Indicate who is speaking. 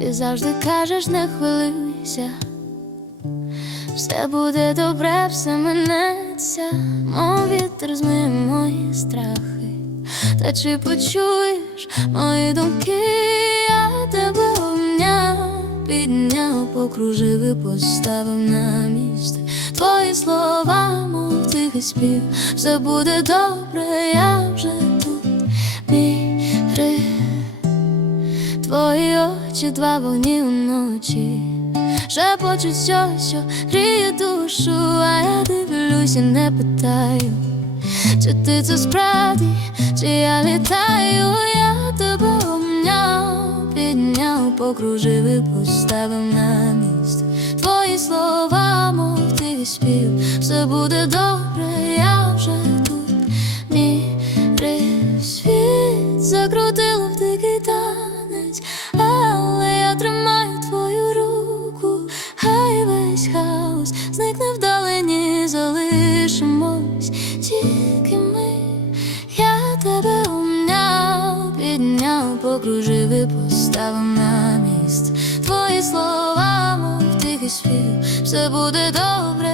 Speaker 1: Ти завжди кажеш, не хвилюйся. Все буде добре, все минеться, мов вітер змиє мої страхи. Та чи почуєш мої думки? Я тебе обняв, підняв, покружив і поставив на місце. Твої слова, мов тихий спів, все буде добре, я вже тут. Твої очі, два вогні уночі, шепочуть щось, що гріє душу, а я дивлюся, не питаю, чи ти це справді, чи я літаю, я тебе обняв, підняв, покружив і поставив на місце. Твої слова, мов ти спів, все буде добре, я вже тут, мій рив світ закрутило в дикий танець, але я тримаю твою руку, хай весь хаос зникне вдалині, залишимось тільки ми. Я тебе обняв, підняв, покружив і поставив на місце. Твої слова, мов тихий спів, все буде добре,